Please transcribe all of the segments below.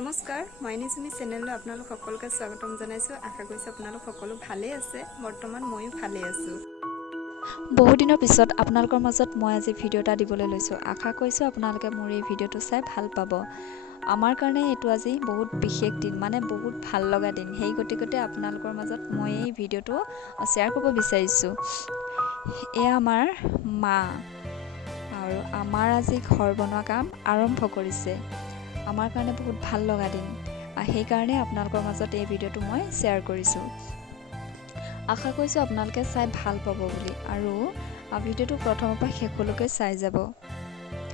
নমস্কাৰ মই নিজুমি চেনেললৈ আপোনালোক সকলোকে স্বাগতম জনাইছোঁ। আশা কৰিছোঁ আপোনালোক সকলো ভালেই আছে। বৰ্তমান ময়ো ভালেই আছোঁ। বহু দিনৰ পিছত আপোনালোকৰ মাজত মই আজি ভিডিঅ' এটা দিবলৈ লৈছোঁ। আশা কৰিছোঁ আপোনালোকে মোৰ এই ভিডিঅ'টো চাই ভাল পাব। আমাৰ কাৰণে এইটো আজি বহুত বিশেষ দিন, মানে বহুত ভাল লগা দিন। সেই গতিকে আপোনালোকৰ মাজত মই এই ভিডিঅ'টো শ্বেয়াৰ কৰিব বিচাৰিছোঁ। এয়া আমাৰ মা, আৰু আমাৰ আজি ঘৰ বনোৱা কাম আৰম্ভ কৰিছে। আমাৰ কাৰণে বহুত ভাল লগা দিন, সেইকাৰণে আপোনালোকৰ মাজত এই ভিডিঅ'টো মই শ্বেয়াৰ কৰিছোঁ। আশা কৰিছোঁ আপোনালোকে চাই ভাল পাব বুলি, আৰু ভিডিঅ'টো প্ৰথমৰ পৰা শেষলৈকে চাই যাব,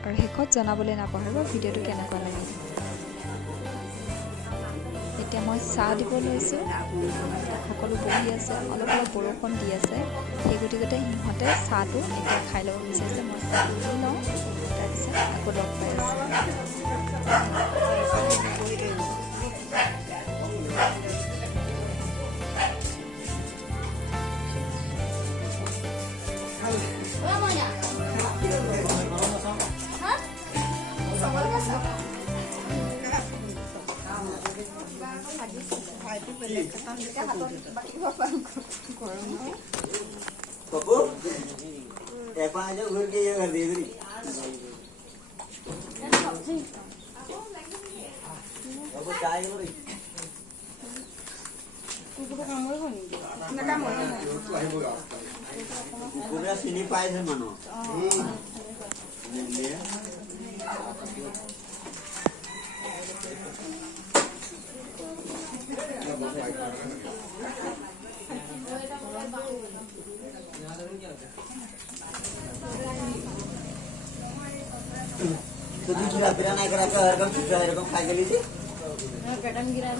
আৰু শেষত জনাবলৈ নাপাহৰিব ভিডিঅ'টো কেনেকুৱা লাগিল। এতিয়া মই চাহ দিব লৈছোঁ। সকলো বহি আছে, অলপ অলপ বৰষুণ দি আছে। সেই গতিকে সিহঁতে চাহটো এতিয়া খাই ল'ব বিচাৰিছে। মই চাহটো দি লওঁ, তাৰপিছত আকৌ লগ পাই আছোঁ। চিনি পাইছে মানুহ तो दूसरा फिर नहीं करा कर हरकम दूसरा हरकम खा के लीजिए कटम गिरा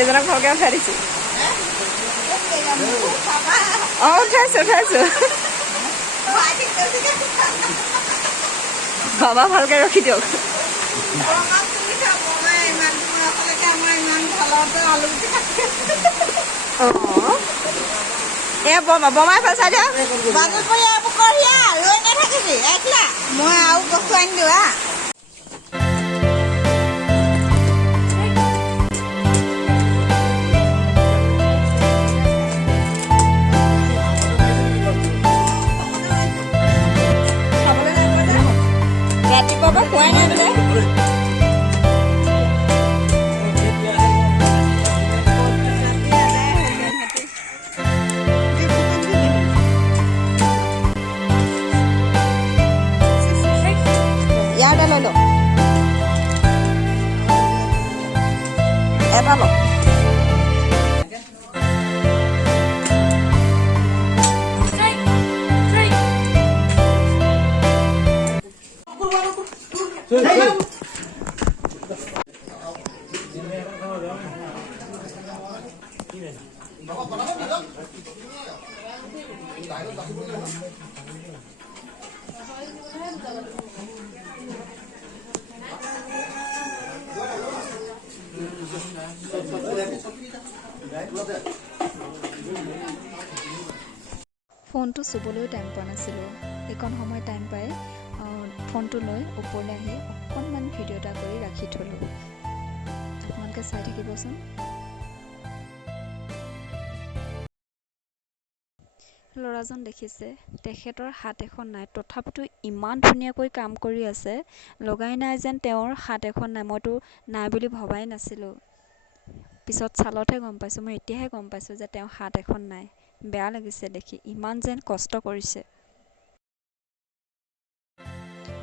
এজনক ভালকৈ উঠাই দিছোঁ। অঁ উঠাইছোঁ বাবা ভালকৈ ৰখি দিয়ক। বমাই ফচাই দিয়ক। লৈ নাথাকিবি একলা, মই আৰু বস্তু আনি দিওঁ হা। ৰাতিপুৱাৰ পৰা খোৱাই নাই বোলে। ইয়াৰ এটা লৈ লওঁ, এটা লওঁ। ফোনটো চুবলৈ টাইম পোৱা নাছিলোঁ। এইকণ সময় টাইম পাই ফোনটো লৈ ওপৰলৈ আহি অকণমান ভিডিঅ' এটা কৰি ৰাখি থ'লোঁ। আপোনালোকে চাই থাকিবচোন। ল'ৰাজন দেখিছে, তেখেতৰ হাত এখন নাই, তথাপিতো ইমান ধুনীয়াকৈ কাম কৰি আছে, লগাই নাই যেন তেওঁৰ হাত এখন নাই। মইতো নাই বুলি ভবাই নাছিলোঁ। পিছত চালতহে গম পাইছোঁ, মই এতিয়াহে গম পাইছোঁ যে তেওঁৰ হাত এখন নাই। বেয়া লাগিছে দেখি, ইমান যেন কষ্ট কৰিছে।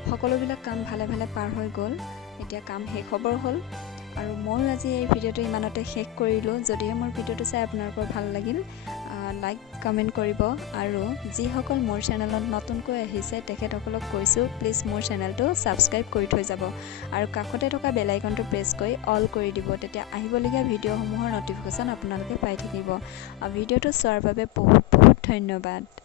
সকলোবিলাক কাম ভালে ভালে পাৰ হৈ গ'ল। এতিয়া কাম শেষ হ'বৰ হ'ল, আৰু ময়ো আজি এই ভিডিঅ'টো ইমানতে শেষ কৰিলোঁ। যদিহে মোৰ ভিডিঅ'টো চাই আপোনালোকৰ ভাল লাগিল, লাইক কমেণ্ট কৰিব আৰু যিসকল মোৰ চেনেলত নতুনকৈ আহিছে তেখেতসকলক কৈছোঁ প্লিজ মোৰ চেনেলটো ছাবস্ক্ৰাইব কৰি থৈ যাব আৰু কাষতে থকা বেল আইকনটো প্ৰেছ কৰি অল কৰি দিব তেতিয়া আহিবলগীয়া ভিডিঅ'সমূহৰ নটিফিকেশ্যন আপোনালোকে পাই থাকিব আৰু ভিডিঅ'টো চোৱাৰ বাবে বহুত বহুত ধন্যবাদ।